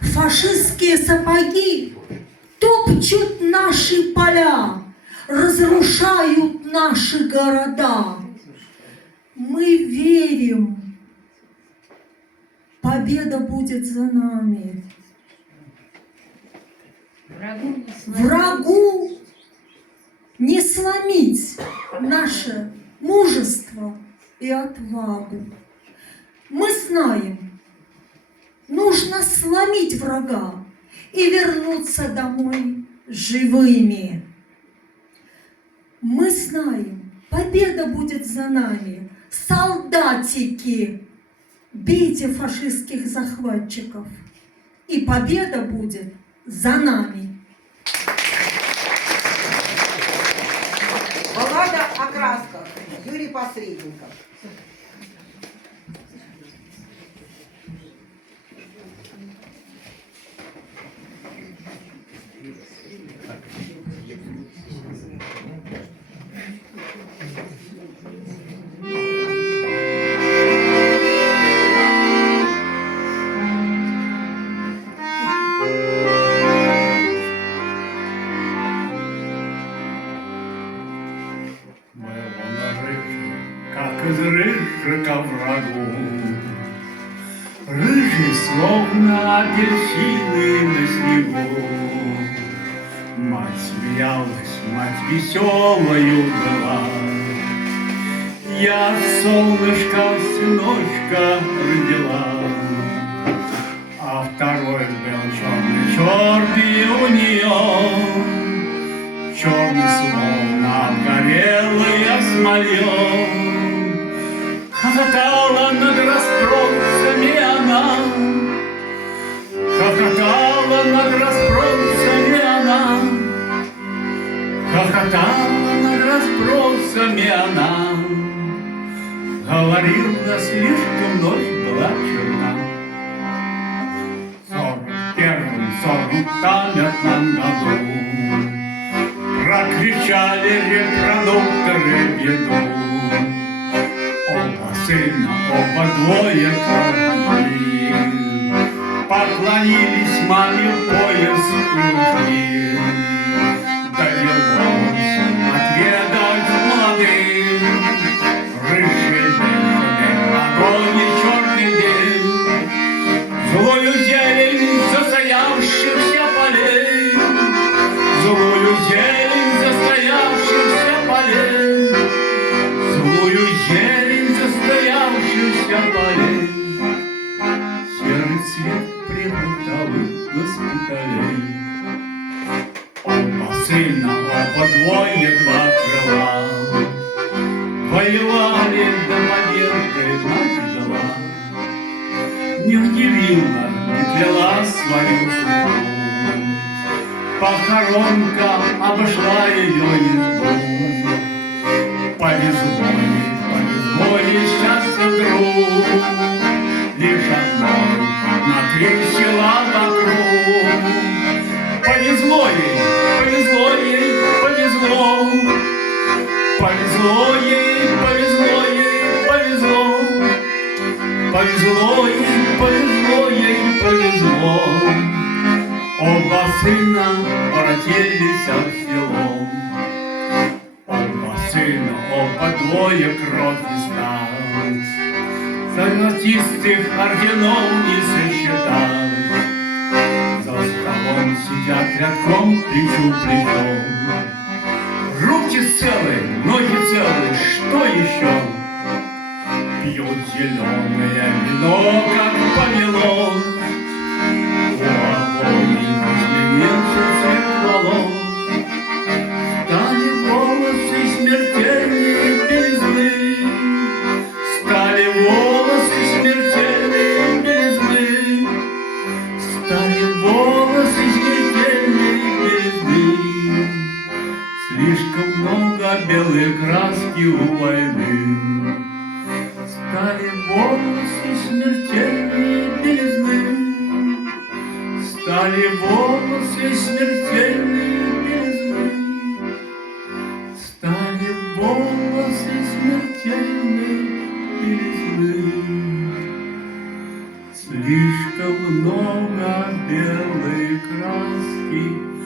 Фашистские сапоги топчут наши поля, разрушают наши города. Мы верим, победа будет за нами. Врагу не сломить наше мужество и отвагу. Мы знаем, нужно сломить врага и вернуться домой живыми. Мы знаем, победа будет за нами. Солдатики, бейте фашистских захватчиков, и победа будет за нами. Баллада о красках. Юрий Посредников. Из рыжика врагу, рыжий, словно апельсины на снегу. Мать смеялась, мать веселою была. Я солнышко, сыночка родила, а второй был черный у нее, черный, словно обгорелый смолём. Хохотала над расспросами она, хохотала над расспросами она, хохотала над расспросами она. Говорила, слишком ночь была черна. 41-м, 42-м году прокричали репродукторы беду. Оба сына, оба двое корабли поклонились маме в пояс и ушли. Довелось отведать молодым рыжий день, огонь и черный день, злую зелень застоявшихся полей, злую зелень застоявшихся полей, злую зелень застоявшихся полей, серый цвет прибутовых госпиталей. Оба сына, оба двое, два крыла, воевали до победы, мать жила. Не удивила, не клела свою судьбу, похоронка обошла ее избу. Повезло ей счастье вдруг, лишь одной на 3 села вокруг. Повезло ей, повезло ей, повезло, повезло ей, повезло ей, повезло, повезло ей, повезло ей, повезло. Оба сына воротились в село. Оба сына, оба двое кровь издалась, золотистых орденов не сосчиталось. За столом сидят рядком, плечу к плечу. Руки целы, ноги целы, что еще? Пьют зеленое вино, как помело. У обоих изменился цвет волос. Стали волосы смертельные белизны, стали волосы смертельные белизны, стали волосы смертельные белизны. Слишком много белой краски у войны. Стали волосы смертельные белизны, стали волосы смертельные белизны, стали волосы смертельные белизны. Слишком много белые краски,